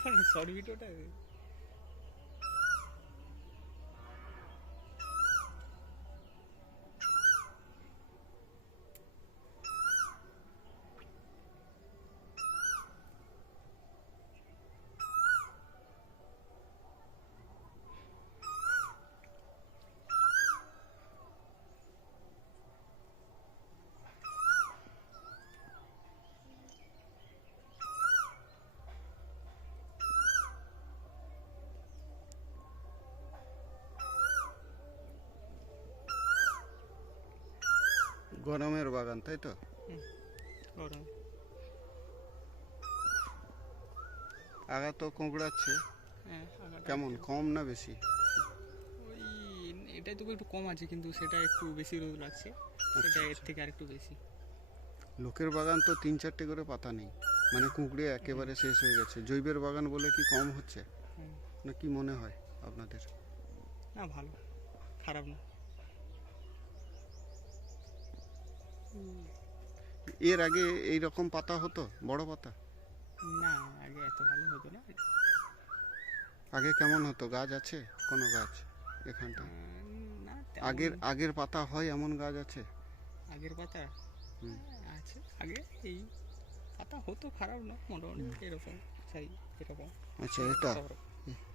এখন শর্ট ভিডিওটা গরমের বাগান, তাই তো? গরম। আগা তো কোঁকড়াচ্ছে, হ্যাঁ আগাটা কেমন কম না বেশি? ওই এটাই তো একটু কম আছে, কিন্তু সেটা একটু বেশি রোদ লাগছে, সেটা এর থেকে আর একটু বেশি। লোকের বাগান তো 3-4টে করে পাতা নেই, মানে কুঁকড়ে একেবারে শেষ হয়ে গেছে। জৈবের বাগান বলে কি কম হচ্ছে হুম। না, কি মনে হয় আপনাদের? না ভালো, খারাপ না। এর আগে এই রকম পাতা হতো, বড় পাতা? না আগে এত ভালো হতো না। আগে কেমন হতো? গাছ আছে কোনো গাছ এখানটা? না আগের আগের পাতা হয় এমন গাছ আছে? আগের পাতা হুম। আছে, আগে এই পাতা হতো, খারাপ না, মোটামুটি এরকম চাই এরকম। আচ্ছা, এটা সব রকম।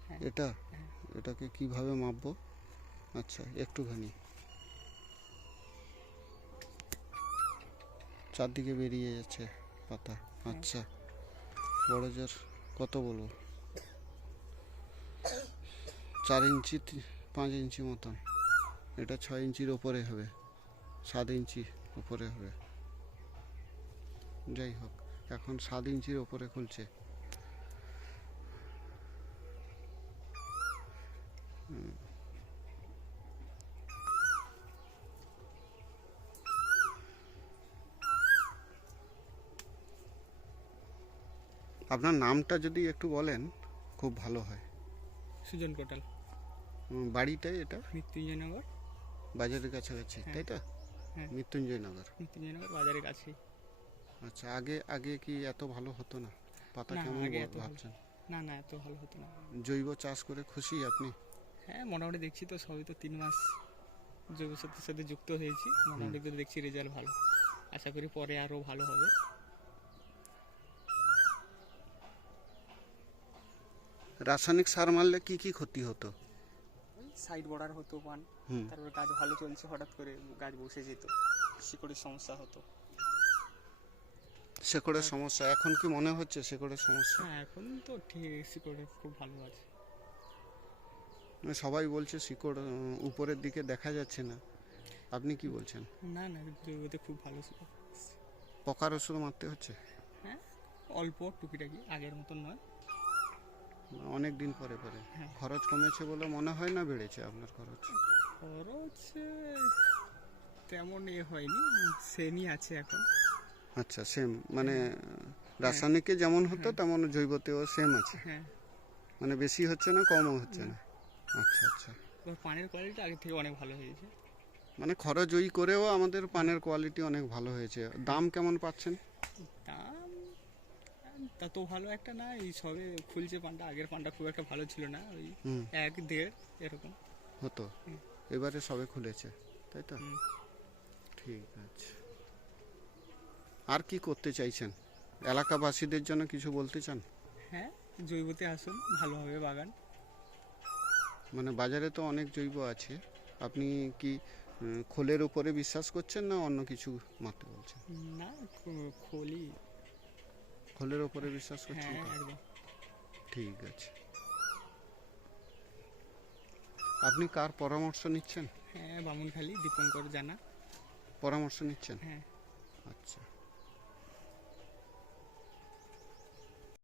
হ্যাঁ। এটা হ্যাঁ। এটাকে কিভাবে মাপবো? আচ্ছা, একটুখানি চারদিকে বেরিয়ে যাচ্ছে পাতা। আচ্ছা, বড় জোর কত বলবো, 4 ইঞ্চি 5 ইঞ্চি মতন। এটা 6 ইঞ্চির ওপরে হবে, 7 ইঞ্চি উপরে হবে। যাই হোক, এখন 7 ইঞ্চির ওপরে খুলছে। আপনার নামটা যদি একটু বলেন খুব ভালো হয়। সুজন কোটাল, বাড়িটাই এটা মৃত্যুঞ্জয়নগর। বাজারের কাছাকাছি, হ্যাঁ। তাই তো? হ্যাঁ, মৃত্যুঞ্জয়নগর। মৃত্যুঞ্জয়নগর বাজারের কাছে। আচ্ছা, আগে আগে কি এত ভালো হতো না? পাতা না কেমন আগে এত ভালো, ভাবছেন? না না এত ভালো হতো না। জৈব চাষ করে খুশি আপনি? হ্যাঁ মোটামুটি দেখছি তো, সবই তো 3 মাস জৈব সাথে সাথে যুক্ত হয়েছি, মোটামুটি তো দেখছি রেজাল্ট ভালো। আশা করি পরে আরও ভালো হবে। রাসায়নিক সার মারলে কি কি ক্ষতি হতো? ওই সাইড বর্ডার হতো পান, হুম। তারপরে গাছ ভালো চলছে, হঠাৎ করে গাছ বসে যেত, শিকড়ের সমস্যা হতো। শেকড়ের সমস্যা এখন কি মনে হচ্ছে? শেকড়ের সমস্যা হ্যাঁ এখন তো ঠিক, শিকড়ে খুব ভালো আছে। সবাই বলছে শিকড় উপরের দিকে দেখা যাচ্ছে না, আপনি কি বলছেন? না না জৈবতে খুব ভালো ছিল। পোকার ওষুধ মারতে হচ্ছে? হ্যাঁ অল্প টুকিটাকি, আগের মতন নয়। অনেক দিন পরে পরে। হ্যাঁ। খরচ কমেছে বলে মনে হয় না বেড়েছে আপনার খরচ? খরচ তেমন হয়নি, সেমই আছে এখন। আচ্ছা, সেম মানে রাসায়নিকে যেমন হতো তেমন জৈবতেও সেম আছে, হ্যাঁ। মানে বেশি হচ্ছে না কমও হচ্ছে না? আচ্ছা আচ্ছা, এবার পানের কোয়ালিটি আগে থেকে অনেক ভালো হয়েছে। মানে খরচ ওই করেও আমাদের পানের কোয়ালিটি অনেক ভালো হয়েছে। দাম কেমন পাচ্ছেন? দাম তা তো ভালো একটা না, এই সবে খুলছে পানটা, আগের পানটা খুব একটা ভালো ছিল না, ওই 1-1.5 এরকম হতো, হুম। এবারে সবে খুলেছে, তাই তো? হুম। ঠিক আছে। আর কি করতে চাইছেন? এলাকাবাসীদের জন্য কিছু বলতে চান? হ্যাঁ জৈবতে আসুন, ভালো হবে বাগান। মানে বাজারে তো অনেক জৈব আছে, আপনি কি খোলের উপরে বিশ্বাস করছেন না অন্য কিছু মাত্র বলছেন? না খোলি। খোলের উপরে বিশ্বাস করছেন হ্যাঁ তো? একদম। ঠিক আছে। আপনি কার পরামর্শ নিচ্ছেন? হ্যাঁ বামুনখালি দীপঙ্কর জানা। পরামর্শ নিচ্ছেন? হ্যাঁ। আচ্ছা।